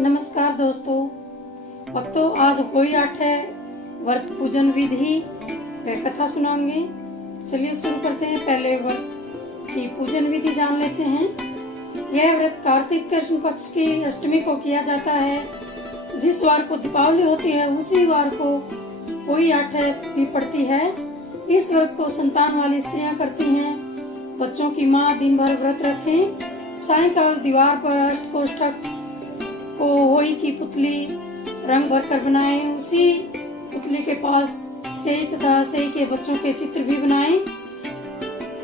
नमस्कार दोस्तों, भक्तों, आज होई आठे व्रत पूजन विधि व कथा सुनाऊंगी। चलिए शुरू करते हैं। पहले व्रत की पूजन विधि जान लेते हैं। यह व्रत कार्तिक कृष्ण पक्ष की अष्टमी को किया जाता है। जिस वार को दीपावली होती है उसी वार को होई आठे भी पड़ती है। इस व्रत को संतान वाली स्त्रियां करती हैं। बच्चों की माँ दिन भर व्रत रखें। सायंकाल दीवार पर अष्टकोष्ठक को होई की पुतली रंग भरकर बनाएं। उसी पुतली के पास सेई तथा सेई के बच्चों के चित्र भी बनाएं।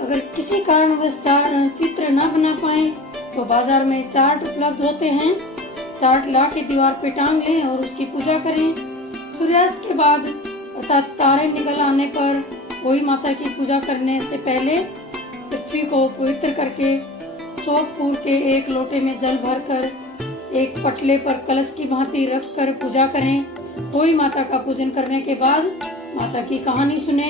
अगर किसी कारणवश चित्र न बना पाए तो बाजार में चार्ट उपलब्ध होते हैं। चार्ट ला के दीवार पे टांग लें और उसकी पूजा करें। सूर्यास्त के बाद अर्थात तारे निकल आने पर होई माता की पूजा करने से पहले पृथ्वी को पवित्र करके चौक फूल के एक लोटे में जल भरकर एक पटले पर कलश की भांति रख कर पूजा करें। होई माता का पूजन करने के बाद माता की कहानी सुने।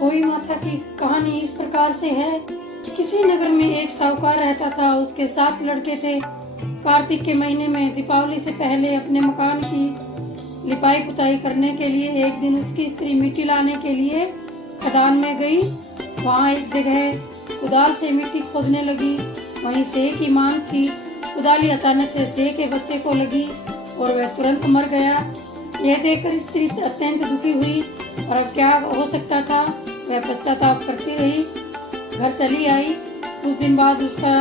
होई माता की कहानी इस प्रकार से है। किसी नगर में एक साहूकार रहता था। उसके 7 लड़के थे। कार्तिक के महीने में दीपावली से पहले अपने मकान की लिपाई पुताई करने के लिए एक दिन उसकी स्त्री मिट्टी लाने के लिए खदान में गई। वहाँ एक जगह कुदाल से मिट्टी खोदने लगी। वहीं सेह की मांग थी। कुदाली अचानक से सेह के बच्चे को लगी और वह तुरंत मर गया। यह देखकर स्त्री अत्यंत दुखी हुई और अब क्या हो सकता था, वह पश्चाताप करती रही। घर चली आई। कुछ दिन बाद उसका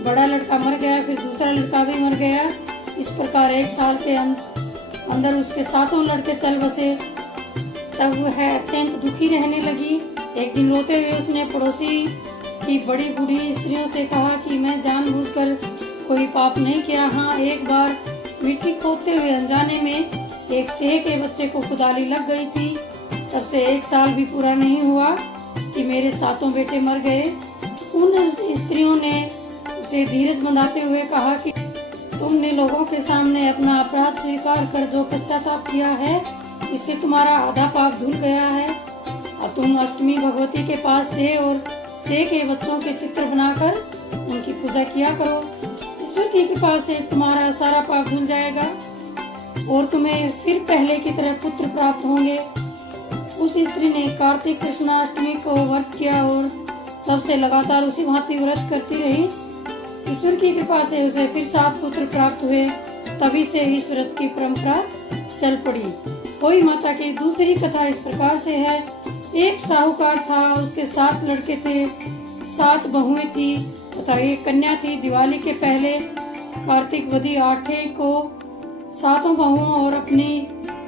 बड़ा लड़का मर गया, फिर दूसरा लड़का भी मर गया। इस प्रकार 1 साल के अंदर उसके 7 लड़के चल बसे। तब वह अत्यंत दुखी रहने लगी। एक दिन रोते हुए उसने पड़ोसी की बड़ी बूढ़ी स्त्रियों से कहा कि मैं जानबूझकर कोई पाप नहीं किया। हाँ, एक बार मिट्टी खोदते हुए अनजाने में एक सेह के बच्चे को कुदाली लग गई थी। तब से 1 साल भी पूरा नहीं हुआ कि मेरे 7 बेटे मर गए। उन स्त्रियों ने उसे धीरज बंधाते हुए कहा कि तुमने लोगों के सामने अपना अपराध स्वीकार कर जो पश्चाताप किया है, इससे तुम्हारा आधा पाप धुल गया है। और तुम अष्टमी भगवती के पास सेह और सेह के बच्चों के चित्र बनाकर उनकी पूजा किया करो। ईश्वर की कृपा से तुम्हारा सारा पाप धुल जाएगा और तुम्हें फिर पहले की तरह पुत्र प्राप्त होंगे। उस स्त्री ने कार्तिक कृष्णाष्टमी को व्रत किया और तब से लगातार उसी भांति व्रत करती रही। ईश्वर की कृपा से उसे फिर 7 पुत्र प्राप्त हुए। तभी से इस व्रत की परंपरा चल पड़ी। होई माता की दूसरी कथा इस प्रकार से है। एक साहूकार था। उसके 7 लड़के थे, 7 बहुएं थी तथा एक कन्या थी। दिवाली के पहले कार्तिक वदी 8 को 7 बहुओं और अपनी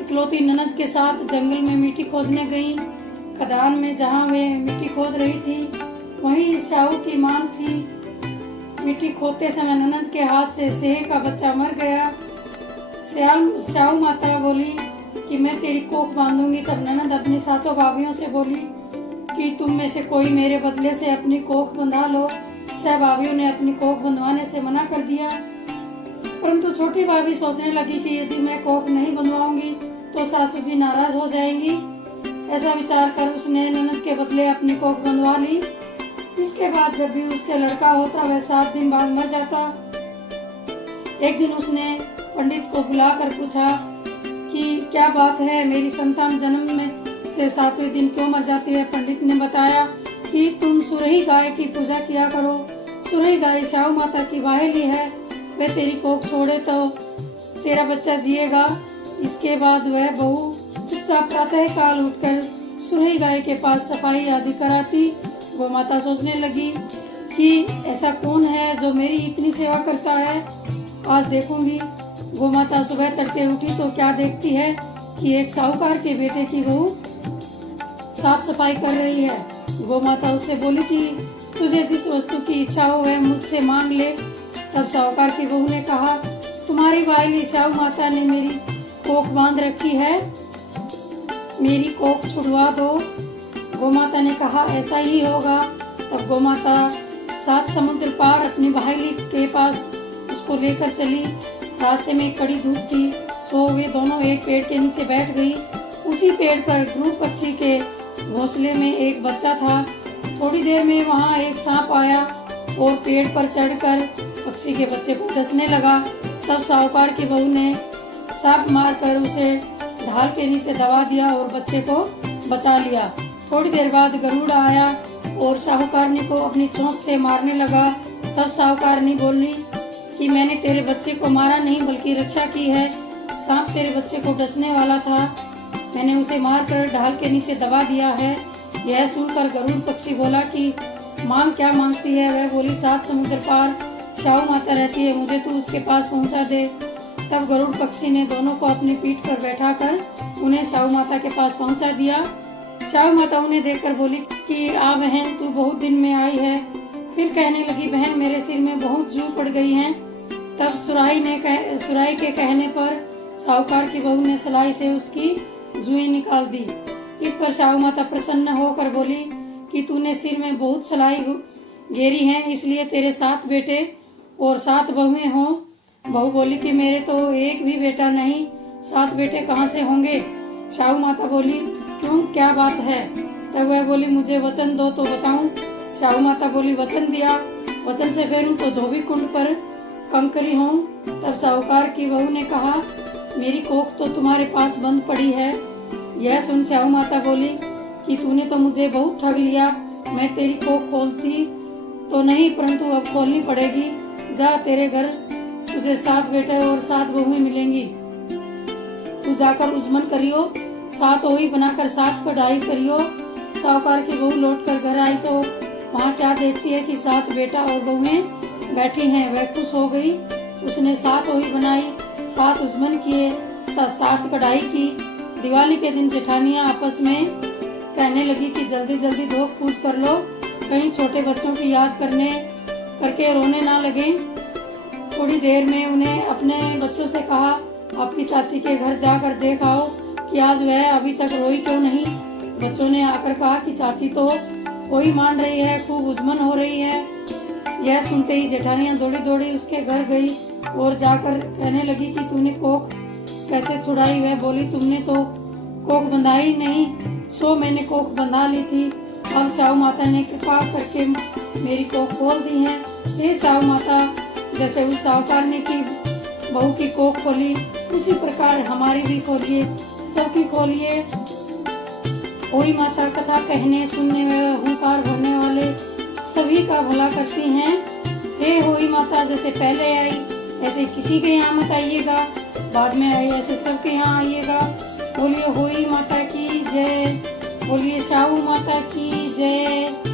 इकलौती ननद के साथ जंगल में मिट्टी खोदने गईं। खदान में जहाँ वे मिट्टी खोद रही थी वहीं साहू की मांग थी। मिट्टी खोदते समय ननद के हाथ से सेह का बच्चा मर गया। साहू माता बोली कि मैं तेरी कोख बांधूंगी। तब ननद अपनी 7 भाभियों से बोली कि तुम में से कोई मेरे बदले से अपनी कोख बंधा लो। सब भाभियों ने अपनी कोख बंधवाने से मना कर दिया, परंतु छोटी भाभी सोचने लगी कि यदि मैं कोख नहीं बंधवाऊंगी तो सासू जी नाराज हो जाएंगी। ऐसा विचार कर उसने ननद के बदले अपनी कोख बंधवा ली। इसके बाद जब भी उसके लड़का होता वह 7 दिन बाद मर जाता। एक दिन उसने पंडित को बुलाकर पूछा कि क्या बात है, मेरी संतान जन्म में से 7वें दिन क्यों मर जाती है। पंडित ने बताया कि तुम सुरही गाय की पूजा किया करो। सुरही गाय साहू माता की वाहेली है। वह तेरी कोख छोड़े तो तेरा बच्चा जिएगा। इसके बाद वह बहू चुपचाप प्रातः काल उठकर सुरही गाय के पास सफाई आदि कराती। वो माता सोचने लगी कि ऐसा कौन है जो मेरी इतनी सेवा करता है, आज देखूंगी। वो माता सुबह तड़के उठी तो क्या देखती है कि एक साहूकार के बेटे की बहू साफ सफाई कर रही है। वो माता उससे बोली कि तुझे जिस वस्तु की इच्छा हो वह मुझसे मांग ले। तब साहूकार की बहू ने कहा, तुम्हारी वाइली साहू माता ने मेरी कोख बांध रखी है, मेरी कोख छुड़वा दो। गौ माता ने कहा, ऐसा ही होगा। तब गौ माता 7 समुद्र पार अपनी वाइली के पास उसको लेकर चली। रास्ते में कड़ी धूप थी, सो वे दोनों एक पेड़ के नीचे बैठ गई। उसी पेड़ पर ध्रुव पक्षी के घोंसले में एक बच्चा था। थोड़ी देर में वहाँ एक सांप आया और पेड़ पर चढ़कर पक्षी के बच्चे को डसने लगा। तब साहूकार की बहू ने सांप मारकर उसे ढाल के नीचे दबा दिया और बच्चे को बचा लिया। थोड़ी देर बाद गरुड़ आया और साहूकारनी को अपनी चोंच से मारने लगा। तब साहूकारनी बोली कि मैंने तेरे बच्चे को मारा नहीं बल्कि रक्षा की है। सांप तेरे बच्चे को डसने वाला था, मैंने उसे मारकर ढाल के नीचे दबा दिया है। यह सुनकर गरुड़ पक्षी बोला कि मांग क्या मांगती है? वह बोली 7 समुद्र पार शाहू माता रहती है, मुझे तू उसके पास पहुंचा दे। तब गरुड़ पक्षी ने दोनों को अपनी पीठ पर बैठाकर उन्हें शाहू माता के पास पहुंचा दिया। शाहू माता उन्हें देखकर बोली कि आ बहन, तू बहुत दिन में आई है। फिर कहने लगी, बहन मेरे सिर में बहुत जू पड़ गई है। तब सुराही के कहने पर साहूकार की बहू ने सलाई से उसकी जुएं निकाल दी। इस पर शाहू माता प्रसन्न होकर बोली कि तूने सिर में बहुत सलाई घेरी है, इसलिए तेरे 7 बेटे और 7 बहुएं हों। बहू बोली कि मेरे तो एक भी बेटा नहीं, 7 बेटे कहाँ से होंगे? शाहू माता बोली, क्यों, क्या बात है? तब वह बोली, मुझे वचन दो तो बताऊं। शाहू माता बोली, वचन दिया, वचन से फेरूं तो धोबी कुंड पर कंकरी हूँ। तब साहूकार की बहू ने कहा, मेरी कोख तो तुम्हारे पास बंद पड़ी है। यह सुन शाहू माता बोली कि तूने तो मुझे बहुत ठग लिया, मैं तेरी कोख खोलती तो नहीं परंतु अब खोलनी पड़ेगी। जा, तेरे घर तुझे 7 बेटे और 7 बहुएं मिलेंगी। तू जाकर उजमन करियो, 7 ओही बनाकर 7 कढ़ाई करियो। साहूकार की बहू लौटकर घर आई तो वहाँ क्या देखती है कि 7 बेटा और बहुएं बैठी हैं। वह खुश हो गई। उसने 7 ओही बनाई, 7 उजमन किए तथा 7 कढ़ाई की। दिवाली के दिन जेठानियाँ आपस में कहने लगी कि जल्दी जल्दी धोख पूछ कर लो, कहीं छोटे बच्चों की याद करके रोने ना लगे। थोड़ी देर में उन्हें अपने बच्चों से कहा, आपकी चाची के घर जाकर देख आओ कि आज वह अभी तक रोई क्यों नहीं। बच्चों ने आकर कहा कि चाची तो कोई मान रही है, खूब उजमन हो रही है। यह सुनते ही जेठानियाँ दौड़ी दौड़ी उसके घर गई और जाकर कहने लगी कि तूने कोख कैसे छुड़ाई? वह बोली, तुमने तो कोख बंधाई नहीं, सो मैंने कोख बंधा ली थी। अब शाहू माता ने कृपा करके मेरी कोख खोल दी है। हे शाहू माता, जैसे उस साहूकारनी की बहू की कोख खोली उसी प्रकार हमारी भी खोलिए, सबकी खोलिए। ओई माता कथा कहने सुनने व हुंकार भरने वाले सभी का भला करती हैं। हे होई माता, जैसे पहले आई ऐसे किसी के यहाँ मत आइएगा, बाद में आई ऐसे सबके यहाँ आइएगा। बोलिए होई माता की जय, बोलिए शाहू माता की जय।